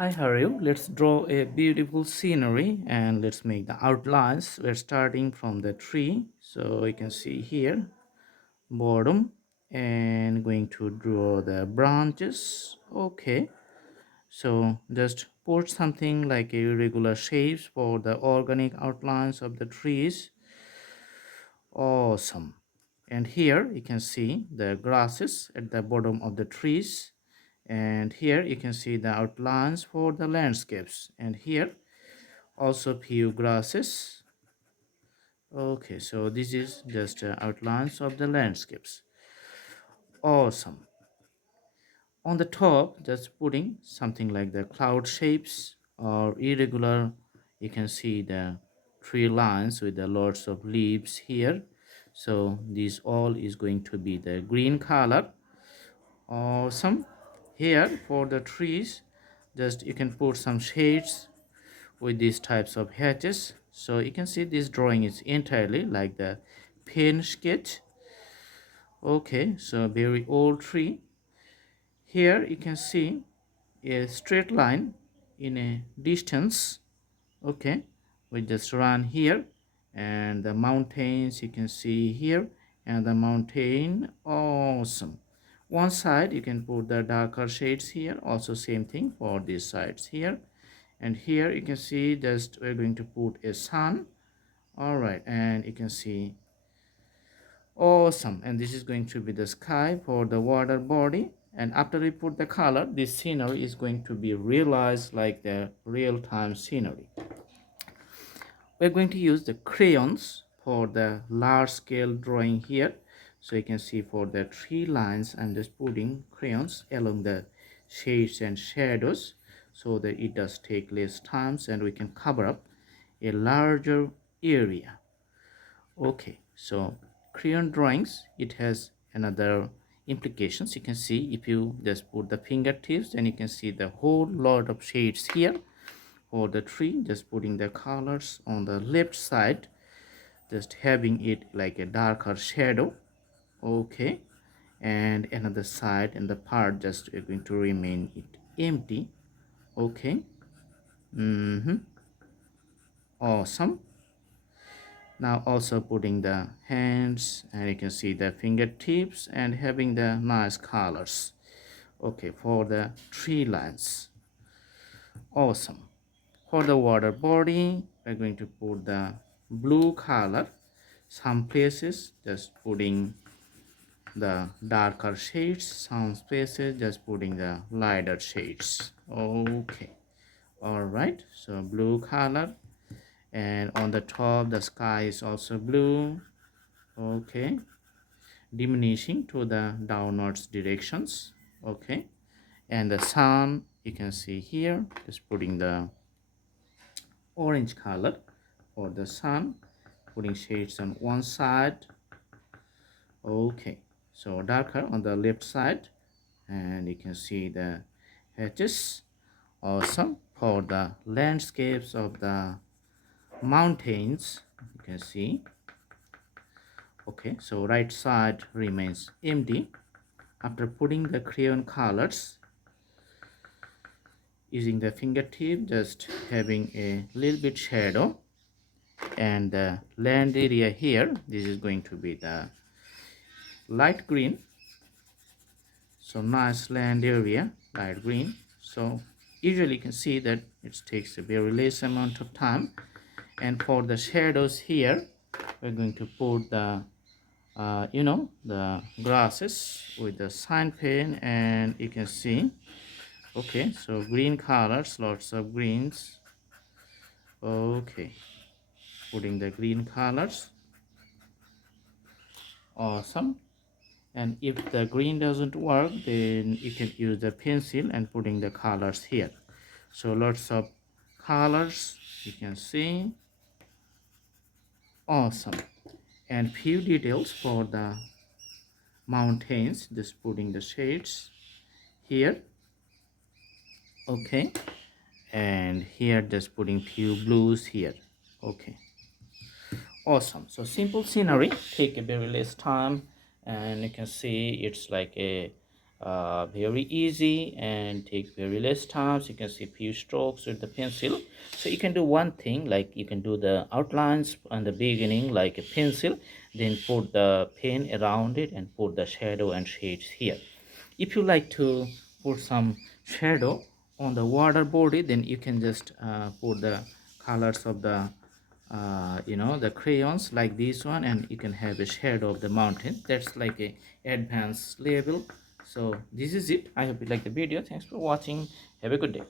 Hi, how are you? Let's draw a beautiful scenery and let's make the outlines. We're starting from the tree. So you can see here, bottom, and going to draw the branches. Okay. So just put something like irregular shapes for the organic outlines of the trees. Awesome. And here you can see the grasses at the bottom of the trees, and here you can see the outlines for the landscapes, and here also few grasses. Okay, so this is just outlines of the landscapes. Awesome. On the top, just putting something like the cloud shapes or irregular. You can see the tree lines with the lots of leaves here. So this all is going to be the green color. Awesome. Here for the trees, just you can put some shades with these types of hatches. So you can see this drawing is entirely like the pen sketch. Okay, so very old tree. Here you can see a straight line in a distance. Okay, we just run here, and the mountains you can see here, and the mountain. Awesome. One side you can put the darker shades here, also same thing for these sides here. And here you can see just we're going to put a sun. All right, and you can see awesome, and this is going to be the sky for the water body. And after we put the color, this scenery is going to be realized like the real-time scenery. We're going to use the crayons for the large scale drawing here. So you can see for the tree lines, I'm just putting crayons along the shades and shadows so that it does take less times and we can cover up a larger area. Okay, so crayon drawings, it has another implications. You can see if you just put the fingertips, then you can see the whole lot of shades here for the tree. Just putting the colors on the left side, just having it like a darker shadow. Okay, and another side and the part just we're going to remain it empty. Okay. Awesome. Now also putting the hands, and you can see the fingertips and having the nice colors. Okay, for the tree lines. Awesome. For the water body, we're going to put the blue color. Some places just putting the darker shades, some places just putting the lighter shades. Okay, all right, so blue color, and on the top the sky is also blue. Okay, diminishing to the downwards directions. Okay, and the sun you can see here, just putting the orange color for the sun, putting shades on one side. Okay, so darker on the left side, and you can see the hedges. Awesome. For the landscapes of the mountains, you can see. Okay, so right side remains empty. After putting the crayon colors, using the fingertip, just having a little bit shadow, and the land area here, this is going to be the light green. So nice land area, light green. So usually you can see that it takes a very less amount of time. And for the shadows here, we're going to put the the grasses with the sign pen, and you can see. Okay, so green colors, lots of greens. Okay, putting the green colors. Awesome. And if the green doesn't work, then you can use the pencil and putting the colors here. So lots of colors you can see. Awesome. And few details for the mountains, just putting the shades here. Okay, and here just putting few blues here. Okay, awesome. So simple scenery, take a very less time, and you can see it's like a very easy and take very less time. So you can see few strokes with the pencil. So you can do one thing, like you can do the outlines on the beginning like a pencil, then put the pen around it and put the shadow and shades here. If you like to put some shadow on the water body, then you can just put the colors of the the crayons like this one, and you can have a shadow of the mountain. That's like a advanced level. So this is it. I hope you like the video. Thanks for watching. Have a good day.